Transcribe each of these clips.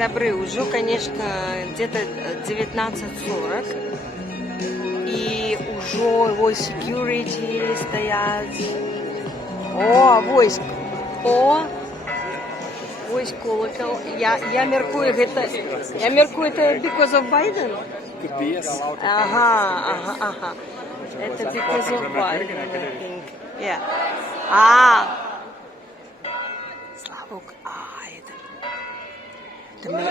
Сябры, уже, конечно, где-то 19:40. И уже вот security стоят. О, войск. О, войск колокол. Я меркую, это because of Biden? Could be, yes. Ага. Это because of Biden, I think. Yeah. Слава это мы.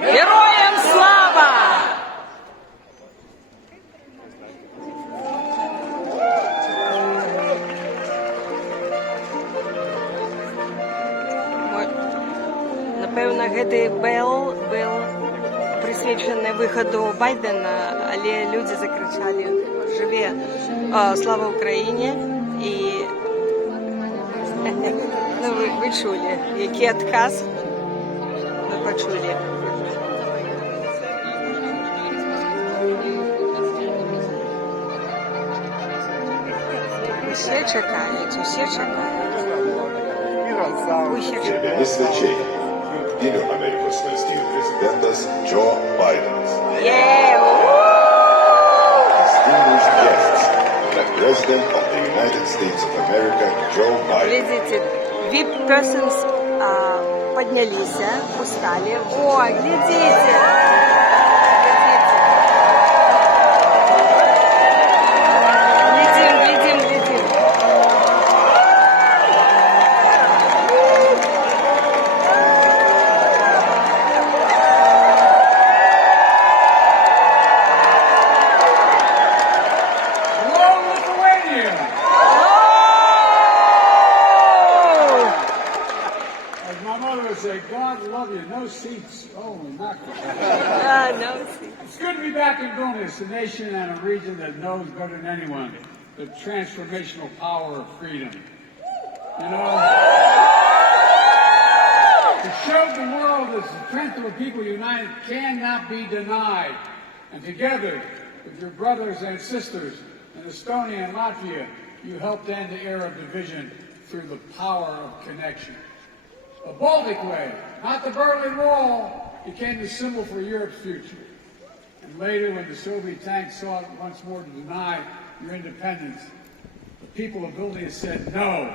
Героям слава! Напевно, гэты бэл был присвечаны выходу Байдена, але люди закричали «Живе! Слава Україні!» І ну, ви чули, який отказ ми почули. Все чекають. Місце честь. Ділю Америки Сполучених президентас Джо Байденс. Distinguished guests, the President of the United States of America, Joe Biden. Глядите, VIP persons поднялись, устали. О, глядите! Глядим. God love you. No seats. Oh, not No seats. It's good to be back in Vilnius, a nation and a region that knows better than anyone the transformational power of freedom. You know, to show the world that the strength of a people united cannot be denied. And together with your brothers and sisters in Estonia and Latvia, you helped end the era of division through the power of connection. The Baltic Way, not the Berlin Wall, became the symbol for Europe's future. And later, when the Soviet tanks sought once more to deny your independence, the people of Vilnius said no.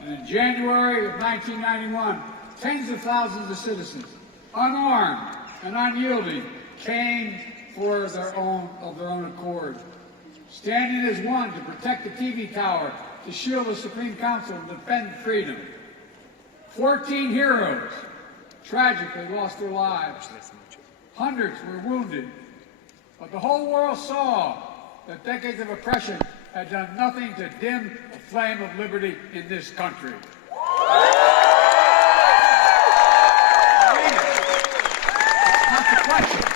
And in January of 1991, tens of thousands of citizens, unarmed and unyielding, came for their own accord, standing as one to protect the TV tower, to shield the Supreme Council and defend freedom. 14 heroes tragically lost their lives. Hundreds were wounded. But the whole world saw that decades of oppression had done nothing to dim the flame of liberty in this country. Consequential.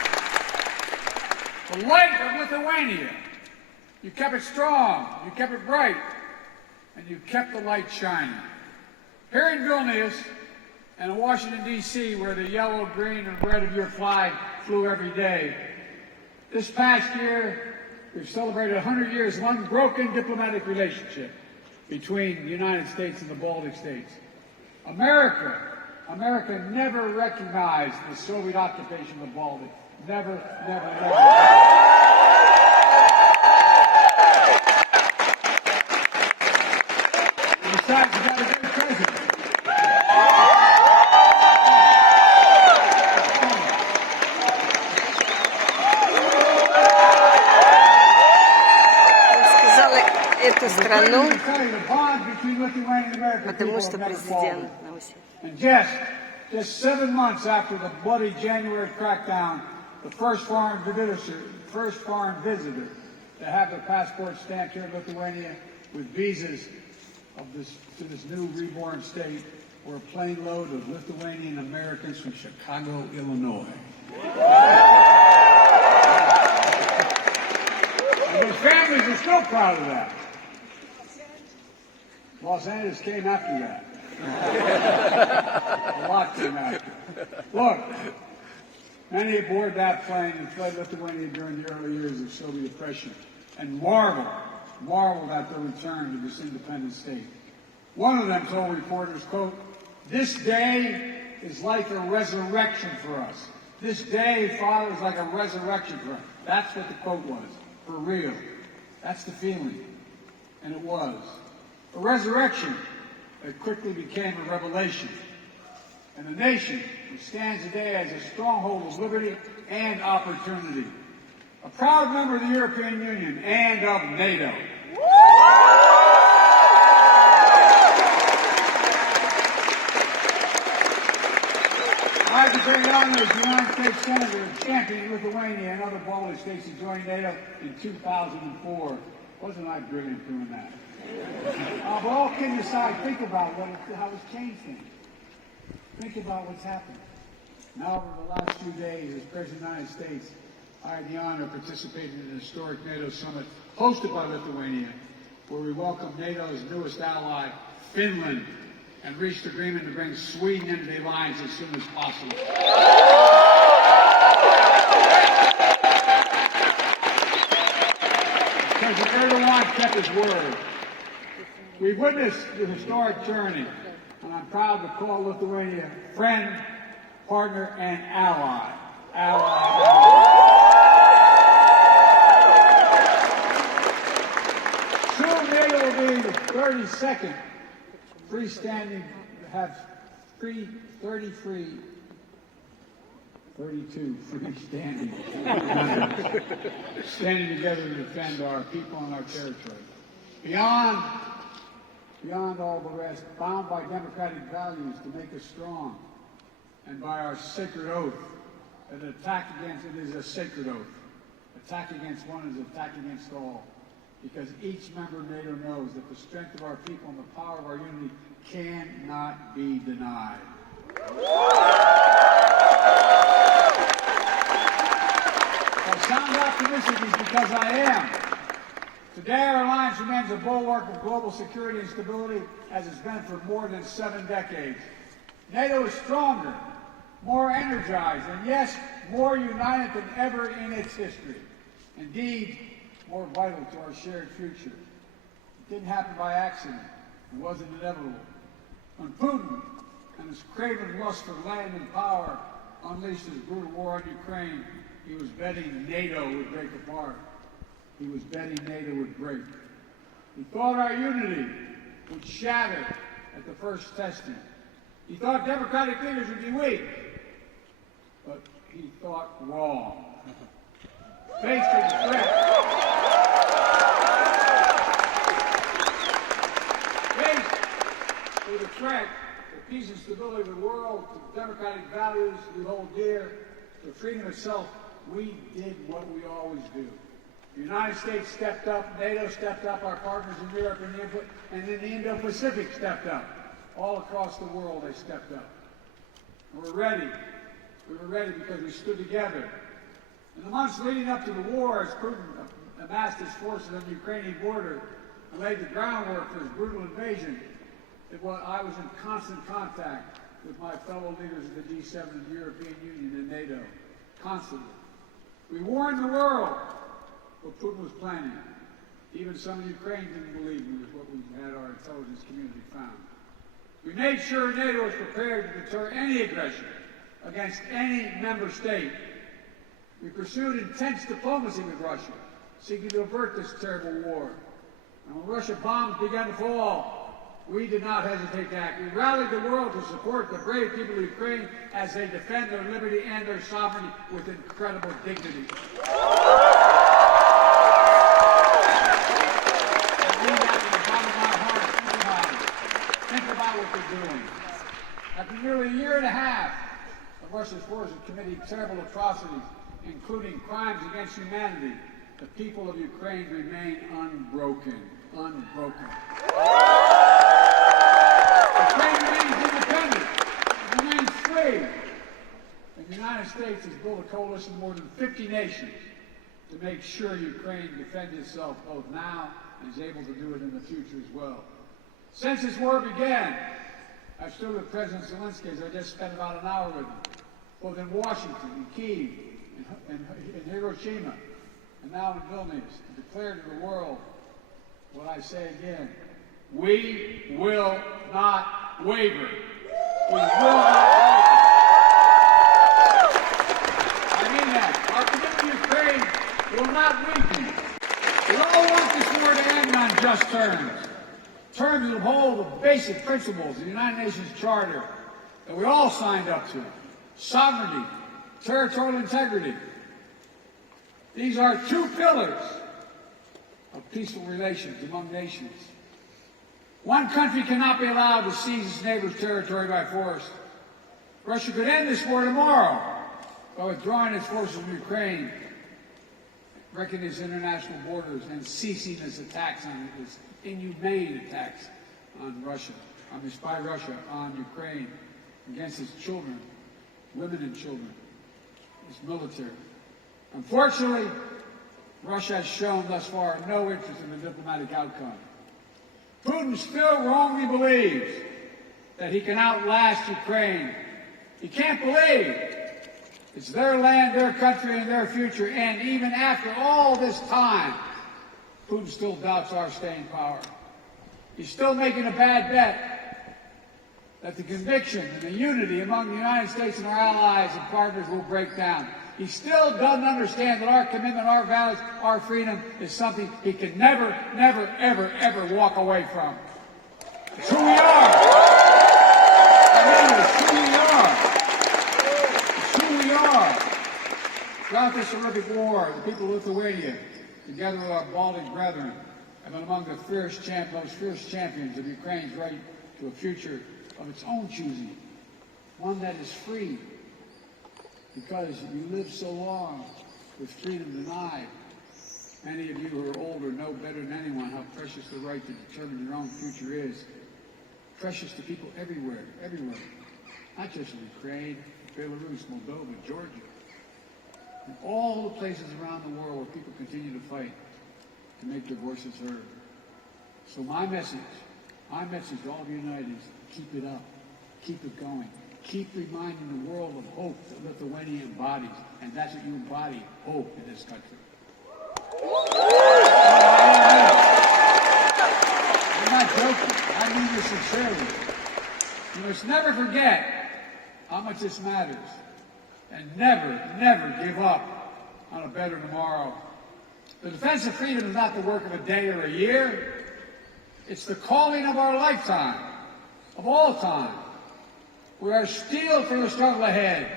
The light of Lithuania. You kept it strong. You kept it bright. And you kept the light shining. Here in Vilnius and in Washington, D.C., where the yellow, green, and red of your flag flew every day, this past year, we've celebrated 100 years of unbroken diplomatic relationship between the United States and the Baltic states. America never recognized the Soviet occupation of the Baltic. Never. Besides, you got a good president. Сказали эту страну, потому что президент. And just 7 months after the bloody January crackdown, the first foreign visitor to have their passport stamped here in Lithuania with visas to this new reborn state were a plane load of Lithuanian Americans from Chicago, Illinois. And their families are still proud of that. Los Angeles came after that. A lot came after. Look, many aboard that plane and fled Lithuania during the early years of Soviet oppression and marveled at their return to this independent state. One of them told reporters, quote, "This day is like a resurrection for us. This day, Father, is like a resurrection for us." That's what the quote was, for real. That's the feeling. And it was. A resurrection that quickly became a revelation. And a nation which stands today as a stronghold of liberty and opportunity. A proud member of the European Union and of NATO. I have the great honor as United States Senator of champion Lithuania and other Baltic states to join NATO in 2004. Wasn't I brilliant doing that? But all kidding aside, think about how it's changed things. Think about what's happened. Now, over the last few days, as President of the United States, I had the honor of participating in the historic NATO summit hosted by Lithuania, where we welcomed NATO's newest ally, Finland, and reached agreement to bring Sweden into the alliance as soon as possible. President Erdogan kept his word. We've witnessed the historic journey, and I'm proud to call Lithuania friend, partner, and ally. Soon NATO will be the 32nd freestanding, have 32 freestanding standing together to defend our people and our territory. Beyond all the rest, bound by democratic values to make us strong, and by our sacred oath, that an attack against it is a sacred oath. Attack against one is an attack against all, because each member of NATO knows that the strength of our people and the power of our unity cannot be denied. I sound optimistic because I am. Today, our alliance remains a bulwark of global security and stability, as it's been for more than 7 decades. NATO is stronger, more energized, and yes, more united than ever in its history. Indeed, more vital to our shared future. It didn't happen by accident. It wasn't inevitable. When Putin and his craven lust for land and power unleashed his brutal war on Ukraine, he was betting NATO would break apart. He was betting NATO would break. He thought our unity would shatter at the first testing. He thought democratic leaders would be weak. But he thought wrong. Faced with the threat, the peace and stability of the world, to the democratic values we hold dear, to freedom itself, we did what we always do. The United States stepped up, NATO stepped up, our partners in Europe and in the Indo-Pacific stepped up. All across the world they stepped up. And we're ready. We were ready because we stood together. In the months leading up to the war, as Putin amassed his forces on the Ukrainian border and laid the groundwork for his brutal invasion, I was in constant contact with my fellow leaders of the G7 and the European Union and NATO, constantly. We warned the world what Putin was planning. Even some of Ukraine didn't believe me with what we had our intelligence community found. We made sure NATO was prepared to deter any aggression against any member state. We pursued intense diplomacy with Russia, seeking to avert this terrible war. And when Russian bombs began to fall, we did not hesitate to act. We rallied the world to support the brave people of Ukraine as they defend their liberty and their sovereignty with incredible dignity. I mean that from the bottom of my heart. Think about what they're doing. After nearly a year and a half of Russia's forces committing terrible atrocities, including crimes against humanity, the people of Ukraine remain unbroken. Ukraine remains independent. It remains free. And the United States has built a coalition of more than 50 nations to make sure Ukraine defends itself both now and is able to do it in the future as well. Since this war began, I've stood with President Zelensky, as I just spent about an hour with him, both in Washington, in Kyiv, in Hiroshima, and now in Vilnius, to declare to the world what I say again. We will not waver. We will not waver. I mean that. Our commitment to Ukraine will not weaken. We all want this war to end on just terms. Terms that uphold the basic principles of the United Nations Charter that we all signed up to. Sovereignty, territorial integrity. These are two pillars of peaceful relations among nations. One country cannot be allowed to seize its neighbor's territory by force. Russia could end this war tomorrow by withdrawing its forces from Ukraine, wrecking its international borders, and ceasing its attacks on its inhumane attacks on Russia, by Russia on Ukraine, against its children, women and children, its military. Unfortunately, Russia has shown thus far no interest in the diplomatic outcome. Putin still wrongly believes that he can outlast Ukraine. He can't believe it's their land, their country, and their future. And even after all this time, Putin still doubts our staying power. He's still making a bad bet that the conviction and the unity among the United States and our allies and partners will break down. He still doesn't understand that our commitment, our values, our freedom is something he can never, never, ever, ever walk away from. It's who we are. I mean, it's who we are. It's who we are. Throughout this horrific war, the people of Lithuania, together with our Baltic brethren, have been among the most fierce champions of Ukraine's right to a future of its own choosing, one that is free. Because you live so long with freedom denied. Many of you who are older know better than anyone how precious the right to determine your own future is. Precious to people everywhere, everywhere. Not just in Ukraine, Belarus, Moldova, Georgia. And all the places around the world where people continue to fight to make their voices heard. So my message to all of you united is keep it up. Keep it going. Keep reminding the world of hope that Lithuania embodies, and that's what you embody, hope in this country. I'm not joking. I mean this sincerely. You must never forget how much this matters, and never, never give up on a better tomorrow. The defense of freedom is not the work of a day or a year. It's the calling of our lifetime, of all time. We are steeled for the struggle ahead.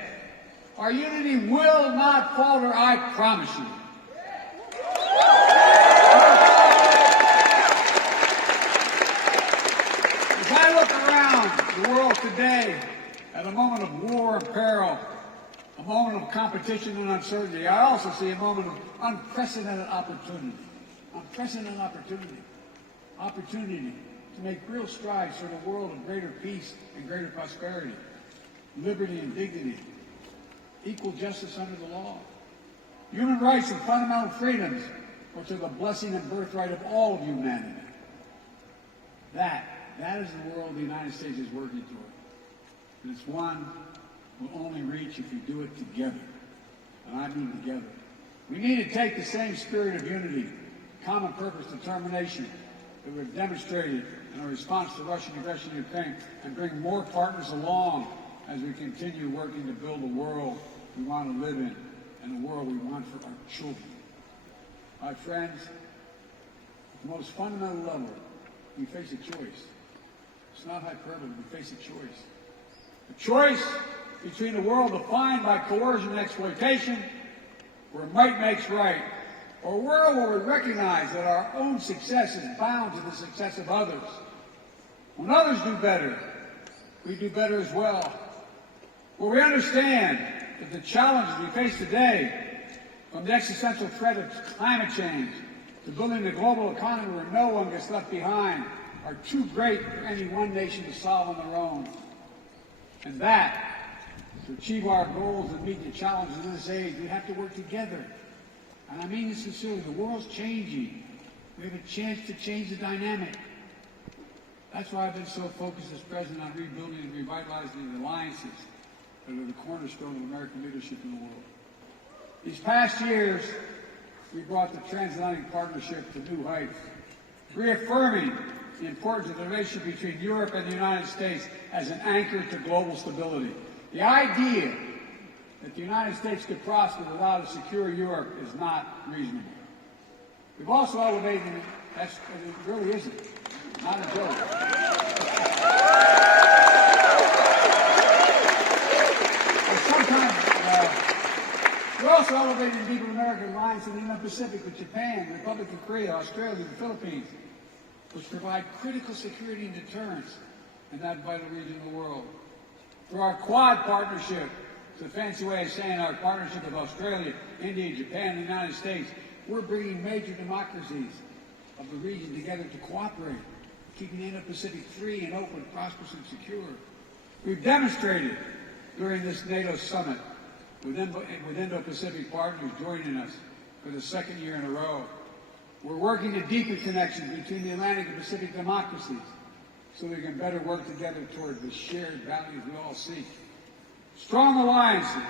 Our unity will not falter, I promise you. As I look around the world today at a moment of war and peril, a moment of competition and uncertainty, I also see a moment of unprecedented opportunity. Unprecedented opportunity. Opportunity to make real strides toward a world of greater peace and greater prosperity, liberty and dignity, equal justice under the law, human rights and fundamental freedoms, which are the blessing and birthright of all of humanity. That is the world the United States is working toward. And it's one we'll only reach if we do it together. And I mean together. We need to take the same spirit of unity, common purpose, determination that we've demonstrated in our response to Russian aggression in Ukraine, and bring more partners along as we continue working to build a world we want to live in and a world we want for our children. My friends, at the most fundamental level, we face a choice. It's not hyperbole, we face a choice. A choice between a world defined by coercion and exploitation, where might makes right, or a world where we recognize that our own success is bound to the success of others. When others do better, we do better as well. Where we understand that the challenges we face today, from the existential threat of climate change to building a global economy where no one gets left behind, are too great for any one nation to solve on their own. And that, to achieve our goals and meet the challenges of this age, we have to work together. And I mean this sincerely. The world's changing. We have a chance to change the dynamic. That's why I've been so focused as president on rebuilding and revitalizing the alliances that are the cornerstone of American leadership in the world. These past years, we brought the transatlantic partnership to new heights, reaffirming the importance of the relationship between Europe and the United States as an anchor to global stability. The idea that the United States could prosper without a secure Europe is not reasonable. We've also elevated, it really isn't, not a joke. We're also elevating deeper American alliance in the Indo-Pacific with Japan, the Republic of Korea, Australia, and the Philippines, which provide critical security and deterrence in that vital region of the world. Through our Quad partnership, it's a fancy way of saying our partnership with Australia, India, Japan, and the United States, we're bringing major democracies of the region together to cooperate, keeping the Indo-Pacific free and open, prosperous, and secure. We've demonstrated during this NATO summit with Indo-Pacific partners joining us for the second year in a row. We're working to deepen connections between the Atlantic and Pacific democracies so we can better work together toward the shared values we all seek. Strong alliances,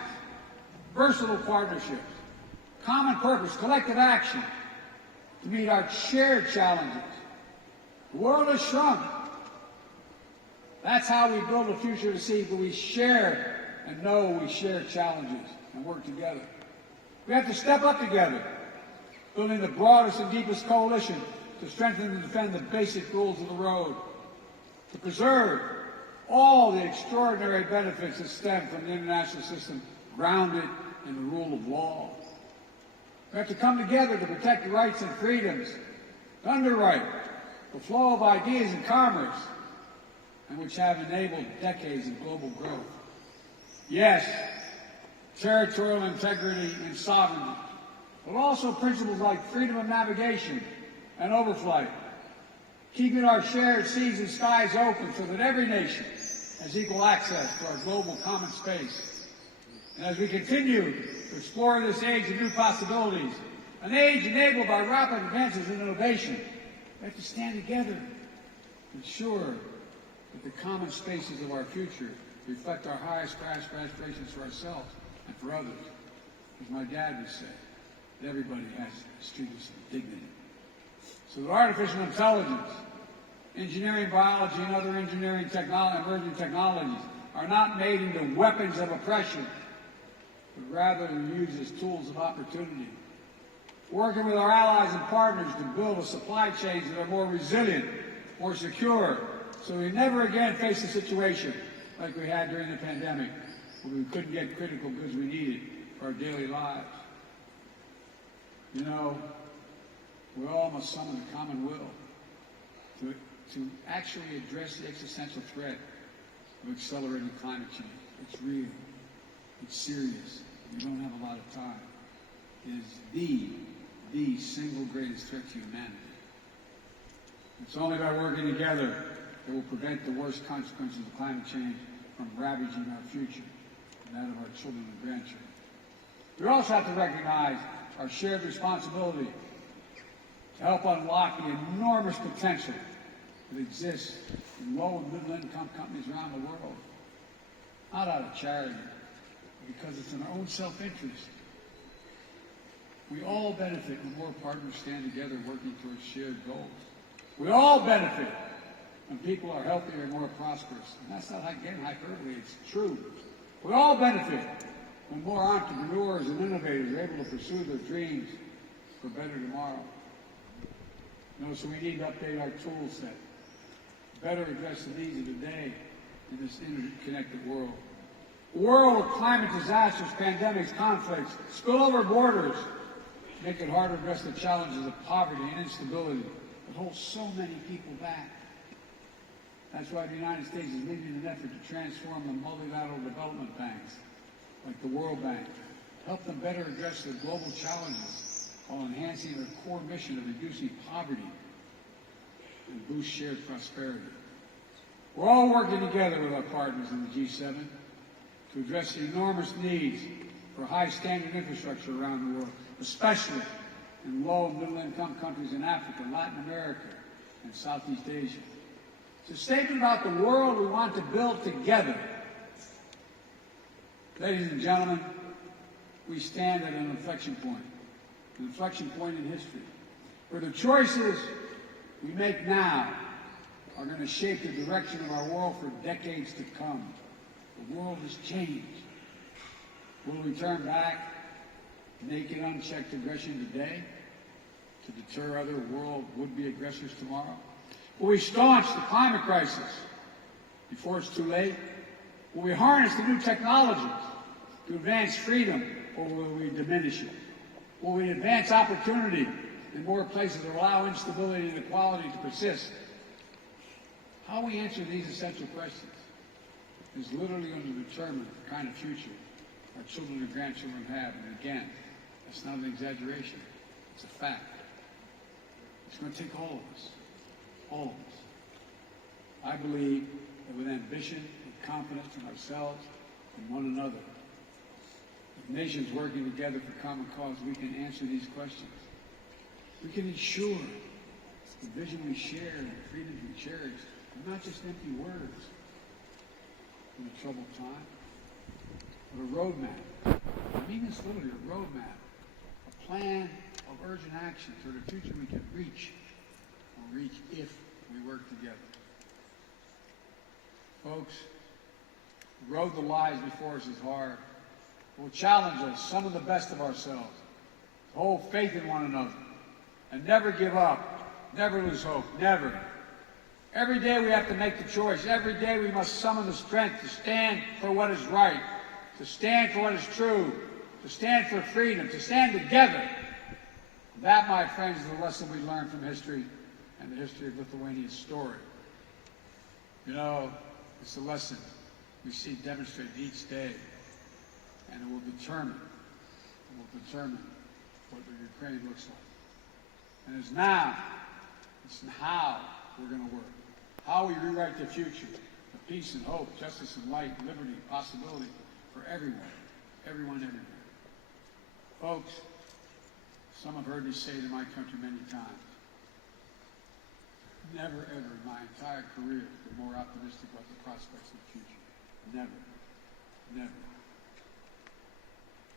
versatile partnerships, common purpose, collective action to meet our shared challenges. The world has shrunk. That's how we build a future to see that we share and know we share challenges and work together. We have to step up together, building the broadest and deepest coalition to strengthen and defend the basic rules of the road, to preserve all the extraordinary benefits that stem from the international system grounded in the rule of law. We have to come together to protect the rights and freedoms, to underwrite the flow of ideas and commerce, and which have enabled decades of global growth. Yes, territorial integrity and sovereignty, but also principles like freedom of navigation and overflight, keeping our shared seas and skies open so that every nation has equal access to our global common space. And as we continue to explore this age of new possibilities, an age enabled by rapid advances in innovation, we have to stand together to ensure that the common spaces of our future reflect our highest aspirations for ourselves and for others. As my dad would say, that everybody has students of dignity. So that artificial intelligence, engineering, biology, and other engineering emerging technologies are not made into weapons of oppression, but rather used as tools of opportunity. Working with our allies and partners to build a supply chains that are more resilient, more secure, so we never again face a situation like we had during the pandemic, where we couldn't get critical goods we needed for our daily lives. You know, we all must summon the common will to actually address the existential threat of accelerating climate change. It's real. It's serious. We don't have a lot of time. It is the single greatest threat to humanity. It's only by working together that will prevent the worst consequences of climate change from ravaging our future and that of our children and grandchildren. We also have to recognize our shared responsibility to help unlock the enormous potential that exists in low and middle income companies around the world. Not out of charity, but because it's in our own self-interest. We all benefit when more partners stand together working towards shared goals. We all benefit when people are healthier and more prosperous. And that's not again hyperbole, it's true. We all benefit when more entrepreneurs and innovators are able to pursue their dreams for a better tomorrow. So we need to update our tool set, better address the needs of the day in this interconnected world. A world of climate disasters, pandemics, conflicts, spillover borders make it hard to address the challenges of poverty and instability that hold so many people back. That's why the United States is leading an effort to transform the multilateral development banks, like the World Bank, to help them better address their global challenges while enhancing their core mission of reducing poverty and boost shared prosperity. We're all working together with our partners in the G7 to address the enormous needs for high-standard infrastructure around the world, especially in low and middle-income countries in Africa, Latin America, and Southeast Asia. It's a statement about the world we want to build together. Ladies and gentlemen, we stand at an inflection point in history, where the choices we make now are going to shape the direction of our world for decades to come. The world has changed. Will we turn back naked, unchecked aggression today to deter other world would-be aggressors tomorrow? Will we staunch the climate crisis before it's too late? Will we harness the new technologies to advance freedom, or will we diminish it? Will we advance opportunity in more places or allow instability and inequality to persist? How we answer these essential questions is literally going to determine the kind of future our children and grandchildren have. And again, that's not an exaggeration. It's a fact. It's going to take all of us. All of us. I believe that with ambition and confidence in ourselves and one another, with nations working together for common cause, we can answer these questions. We can ensure the vision we share and the freedoms we cherish are not just empty words in a troubled time, but a roadmap. I mean this literally, a roadmap, a plan of urgent action toward a future we can reach if we work together. Folks, the road that lies before us is hard. It will challenge us, some of the best of ourselves, to hold faith in one another and never give up, never lose hope, never. Every day we have to make the choice. Every day we must summon the strength to stand for what is right, to stand for what is true, to stand for freedom, to stand together. That, my friends, is the lesson we learn from history and the history of Lithuania's story. You know, it's a lesson we see demonstrated each day, and it will determine what the Ukraine looks like. And it's how we're going to work. How we rewrite the future of peace and hope, justice and light, liberty, possibility for everyone, everywhere. Folks, some have heard me say to my country many times, never ever in my entire career been more optimistic about the prospects of the future. Never. Never.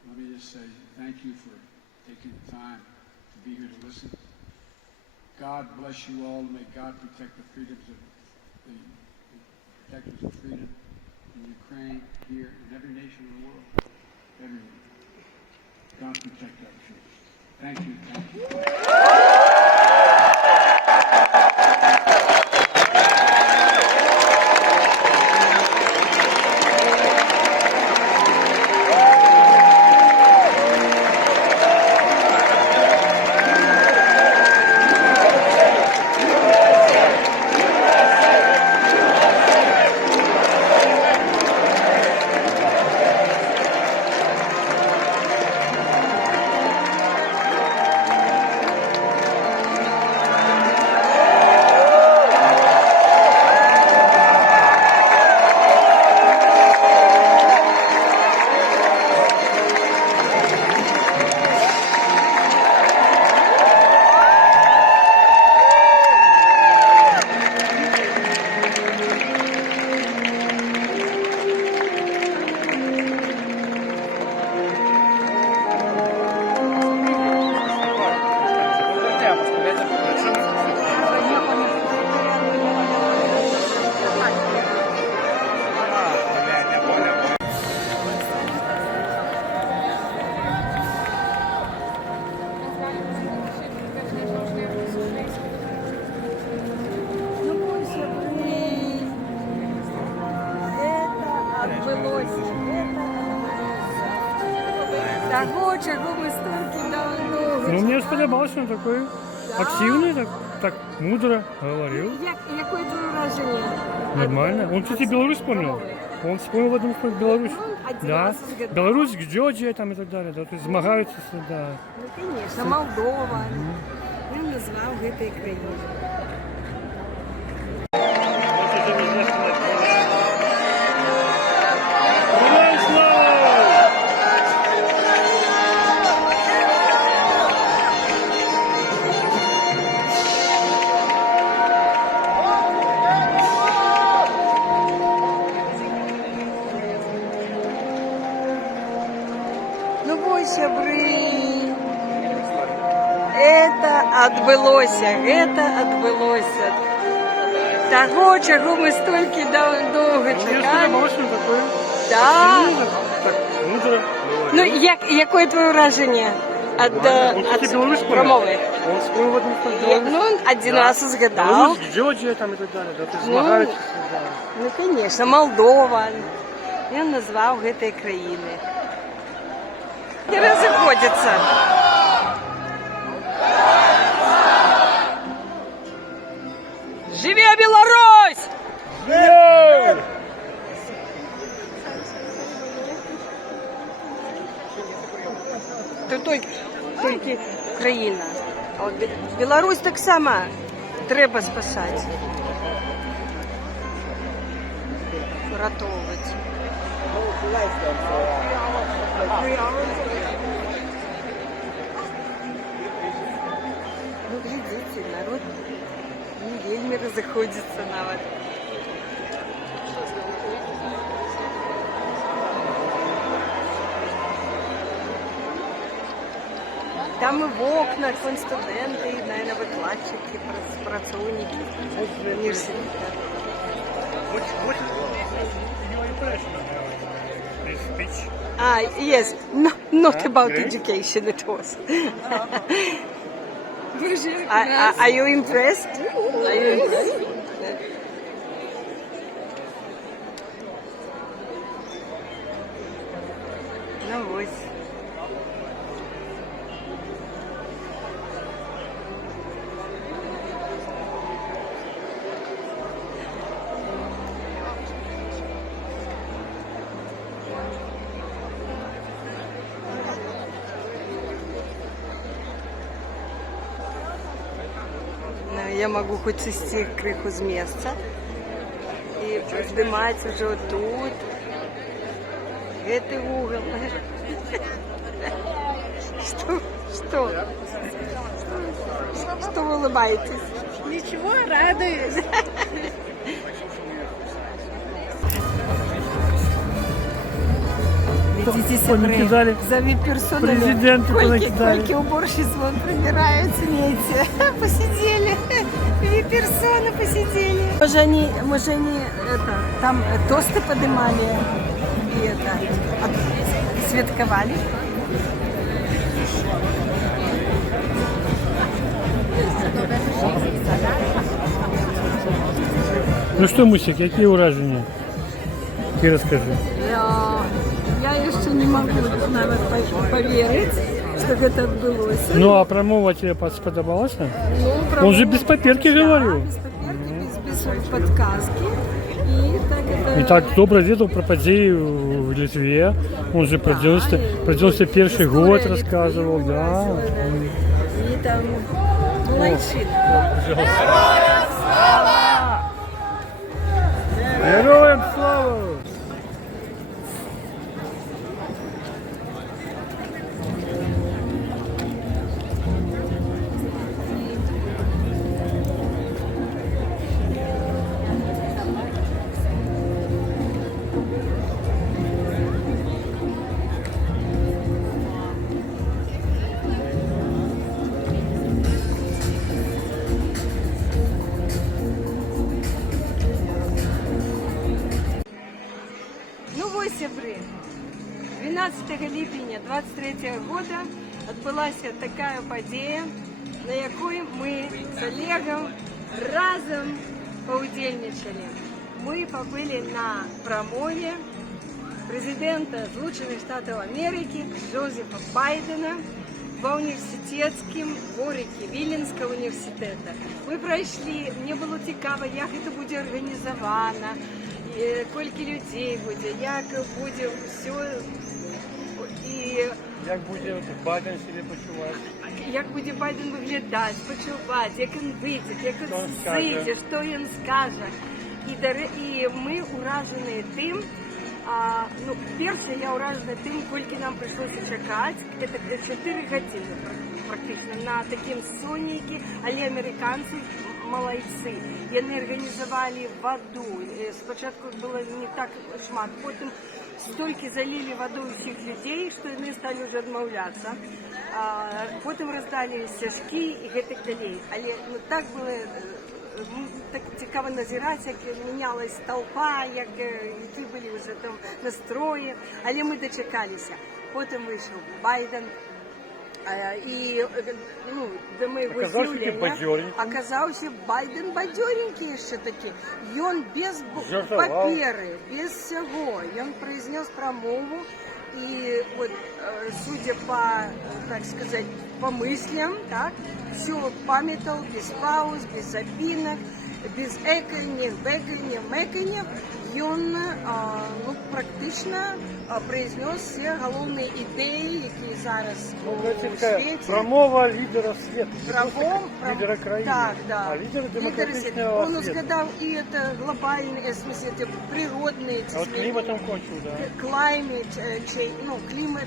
Let me just say thank you for taking the time to be here to listen. God bless you all, and may God protect the freedoms of the protectors of freedom in Ukraine, here, in every nation of the world. Everywhere. God protect our future. Thank you. Thank you. Того, чого ми стільки давно. Ну, мне сподобалось, он такой активный, так мудро говорил. Який твій враження? Нормально. Он, кстати, Беларусь вспомнил. Он вспомнил в этом что Беларусь. Да. Беларусь, Георгия там и так далее. Да. То есть змагаются, да. Ну, конечно, Молдова. Він назвав гэтай країни. Ну, бой, сябры, это отбылося. того, чого ми стільки довго Если чекали. молочный такой, Да. так мудро Ну, говорит. яке твоє враження Он, кстати, від белорус понял. промови? Он спорил в одном слове. Ну, один раз згадав. Беларусь, Джорджия там и так далее. Да, ты змагаються, да. Ну, звісно, Молдова. Він назвав гэтай країни. Не розходяться. Живе Білорусь! Тут тільки Україна. А от Білорусь так само треба спасати. Врятовувати. Ну, глядите, народ не вельми розходиться навіть. Там і в окнах вон студенти, і, наверное, викладчики, працівники університету. Your impression of this speech? Yes, not about Okay. education it was. Are you impressed? Are you impressed? Ну ось. Ну, я могу хоть сісти криху з місця і здимати вже отут. Гэтый угол. Что? Что вы улыбаетесь? Ничего, радуюсь. Понакидали. За вип-персонами. Президенты понакидали. Кольки уборщицы вон пробираются, видите. Посидели. Вип-персоны посидели. Может они это, там тосты поднимали и это, святковали. Ну что, Мусик, какие уражения? Ты расскажи. Я еще не могу навіть поверить, что это отбылось. Ну, а промова тебе сподобалась? Ну, Он же без поперки говорил. Без поперки, без подсказки. И так это... И так добро ведал про подею в Литве. Он же про 91 год рассказывал, да. И там лайчит. Героям слава! Ну вот, сябры, 12 липня 23 года отбылась такая подея, на якой мы с Олегом разом поудельничали. Мы побыли на промове президента Злучених Штатів Америки Джозефа Байдена в університетському дворику Віленського університету. Ми пройшли, мені було цікаво, як це буде організовано, скільки людей буде, як буде все. І Як буде Байден себе почувати? як буде Байден виглядати, почувати, як він вийде, як Що він він скаже. зайде, що він скаже. І ми уражені тим, ну, перше, я уражена тим, скільки нам прийшлося чекати. Це 4 години практично на таким сонніки, але американці молодці. І вони організували воду. Спочатку було не так шмат, потім стільки залили водою всіх людей, що вони стали вже відмовлятися. Потім роздали стяжки і так далі. Але ну, так було так цікаво назирати, як мінялась толпа, які були вже там настрої, але ми дочекалися. Потім вийшов Байден, і ну, де ми його Оказався з'явлення, бадьоренький. оказався Байден бадьоренький ще таки. І він без Жартував. папери, без всього. Він произнес промову, і от, судя по, так сказать, по мыслям, так, все пам'ятав, без пауз, без запинок, без екання, бекання, мекання. Він ну, практично произнес всі головні ідеї, які зараз у світі. Промова лідера світу. Лідера Так, країни, да. а лідера Лидеры демократичного Он світу. узгадал и это глобальные, в смысле, это природные А от кліматом кончив, да. climate change, ну, климат,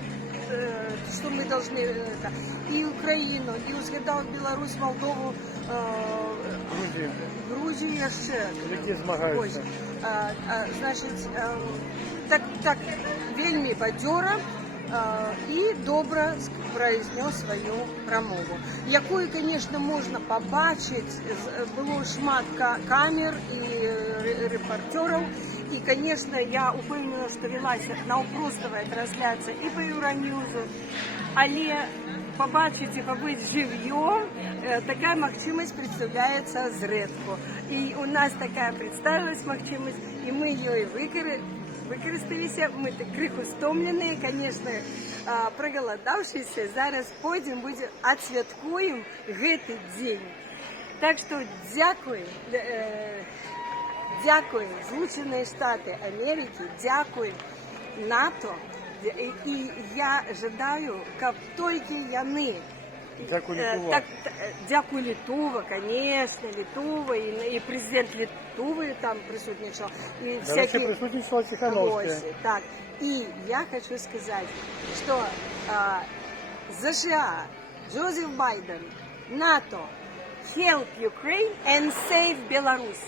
что мы должны, это, и Украину, и узгадал Беларусь, Молдову, Грузія. Грузию еще. Які змагаються. Значить, так вельми бадьора і добре произнес свою промову, якою, звісно, можна побачити. Було шмат камер і репортерів. І, звісно, я упевнена, що велася навпростова трансляція і по Euronewsу, але побачити і побути живьом, така можливість представляється зрідку. І у нас така представилась можливість, і ми її використалися. Ми так криху стомлені, звісно, проголодавшися. Зараз пойдемо, відсвяткуємо цей день. Так що дякую. Дякую Злучені Штати Америки, дякую НАТО, і я жадаю, щоб тільки вони. Дякую, Литва. Дякую Литва, конечно, Литва, і президент Литви там присутничав. І Всякі присутничала Тихановська. Так, і я хочу сказати, що США, Джозеф Байден, НАТО, help Ukraine and save Belarus.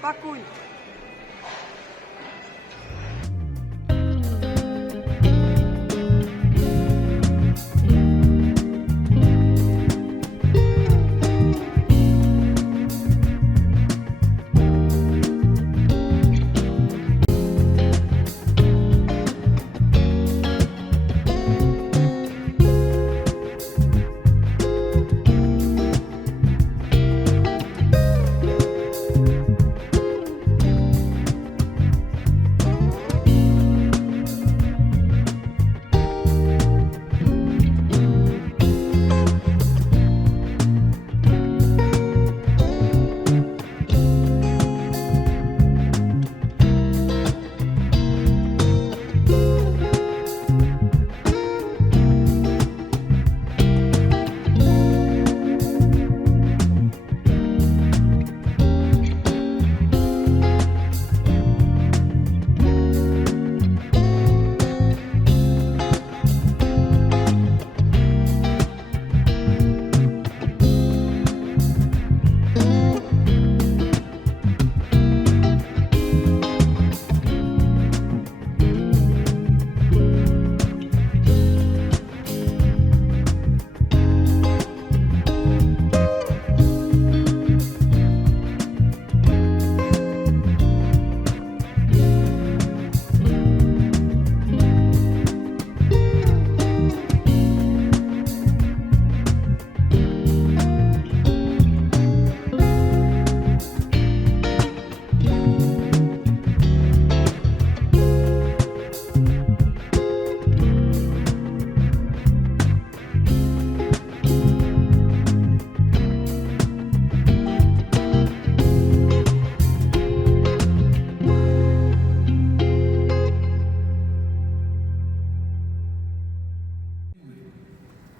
Пакуй.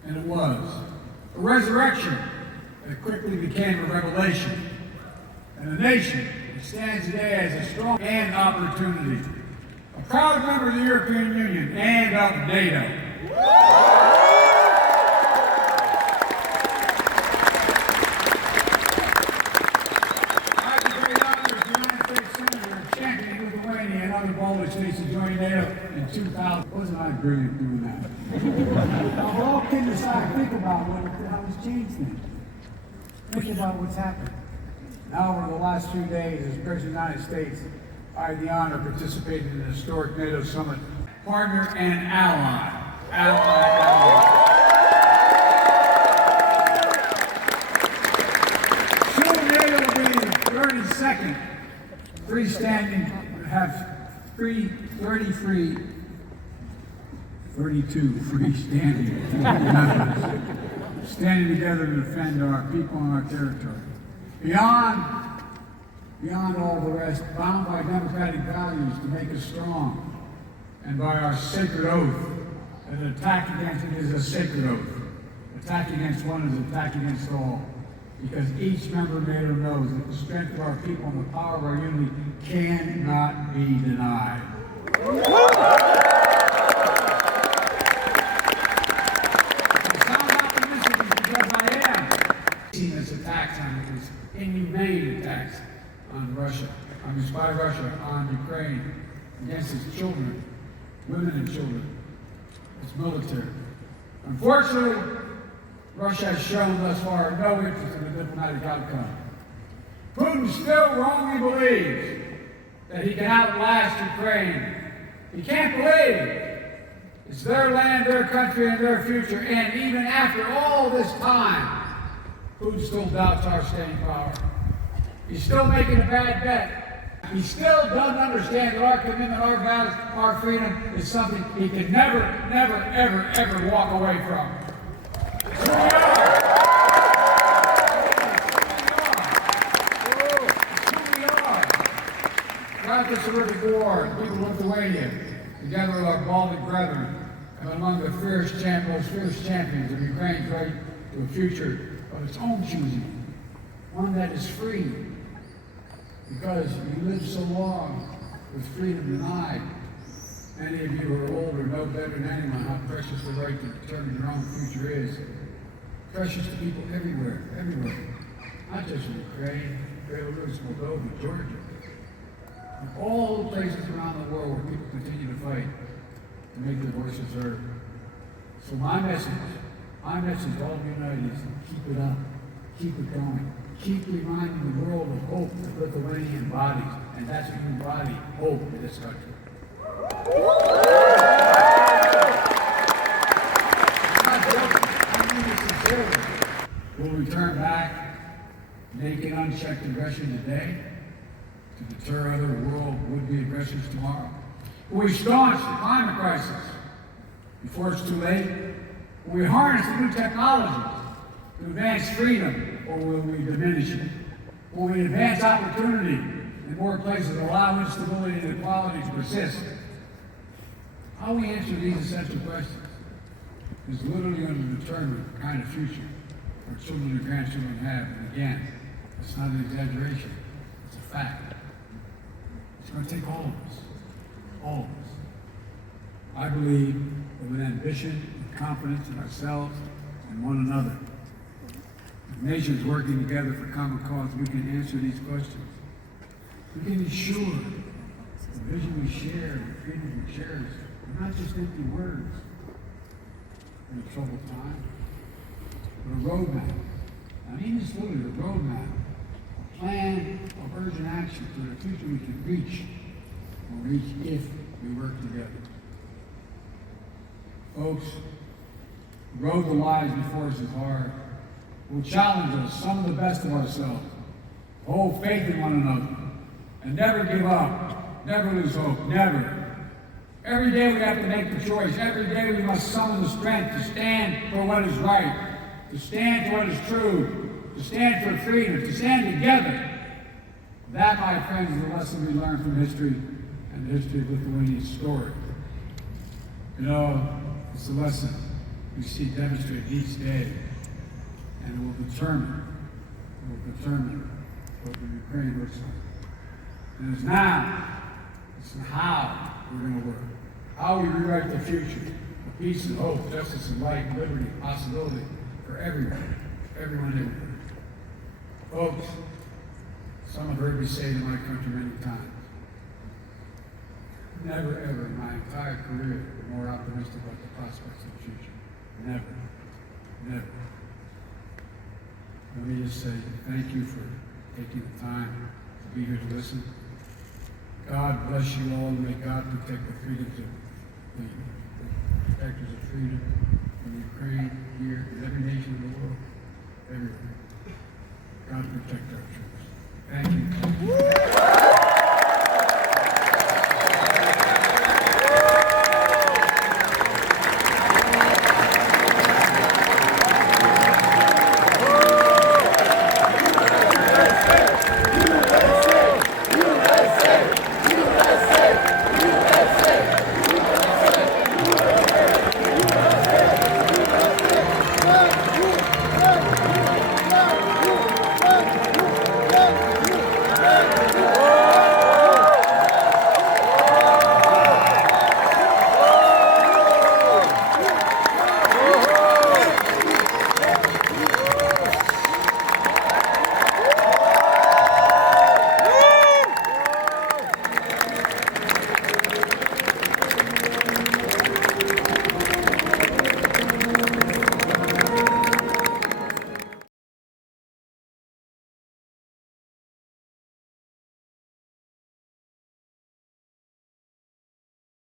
And it was. A resurrection that quickly became a revelation. And a nation that stands today as a strong and opportunity. A proud member of the European Union and of NATO. I have the great honor as the United States Senator championing Lithuania and other Baltic states to join NATO in 2000. Wasn't I brilliant doing that? Now, we're all kidding aside, think about how it's changed things. Think about what's happened. Now, over the last few days, as President of the United States, I had the honor of participating in the historic NATO summit. Partner and ally. Soon NATO will be the 32nd freestanding, have 32 freestanding members standing together to defend our people and our territory. Beyond all the rest, bound by democratic values to make us strong, and by our sacred oath, an attack against it is a sacred oath. Attack against one is attack against all, because each member of NATO knows that the strength of our people and the power of our unity cannot be denied. This attacks on these inhumane attacks on Russia, by Russia on Ukraine, against its children, women and children, its military. Unfortunately, Russia has shown thus far no interest in a diplomatic outcome. Putin still wrongly believes that he can outlast Ukraine. He can't believe it's their land, their country, and their future. And even after all this time, Putin still doubts our staying power. He's still making a bad bet. He still doesn't understand that our commitment, our values, our freedom is something he can never, ever walk away from. It's who we are. It's who we are. Throughout this horrific war, the people of Lithuania, together with our Baltic brethren, and among the fierce champions of Ukraine's right to a future of its own choosing, one that is free, because you lived so long with freedom denied. Many of you who are older know better than anyone how precious the right to determine your own future is. Precious to people everywhere, not just in Ukraine, Belarus, Moldova, Georgia, and all the places around the world where people continue to fight to make their voices heard. So my message to all of you United is keep it up, keep it going. Keep reminding the world of hope that Lithuania embodies, and that's what you embody, hope in this country. I'm not joking, I mean it sincerely. We'll return back, naked, unchecked aggression today to deter other world would-be aggressors tomorrow. Will we staunch the climate crisis before it's too late? Will we harness the new technologies to advance freedom, or will we diminish it? Will we advance opportunity in more places, allow instability and inequality to persist? How we answer these essential questions is literally going to determine the kind of future our children and grandchildren have. And again, it's not an exaggeration, it's a fact. It's going to take all of us, all of us. I believe that with ambition and confidence in ourselves and one another, nations working together for common cause, we can answer these questions. We can ensure the vision we share, the freedom we cherish, are not just empty words in a troubled time, but a roadmap. I mean this literally, a roadmap, a plan of urgent action for the future we can reach if we work together. Folks, the road that lies before us is hard. Will challenge us, some of the best of ourselves, hold faith in one another, and never give up, never lose hope, never. Every day we have to make the choice. Every day we must summon the strength to stand for what is right, to stand for what is true, to stand for freedom, to stand together. That, my friends, is the lesson we learn from history and the history of Lithuania's story. You know, it's a lesson we see demonstrated each day. And it will determine what the Ukraine looks like. And it's how we're going to work. How we rewrite the future of peace and hope, justice and light, liberty, possibility for everyone everywhere. Folks, some have heard me say to my country many times, never ever in my entire career been more optimistic about the prospects of the future. Never. let me just say thank you for taking the time to be here to listen. God bless you all, and may God protect the freedoms of the protectors of freedom in Ukraine, here, in every nation of the world, everywhere. God protect our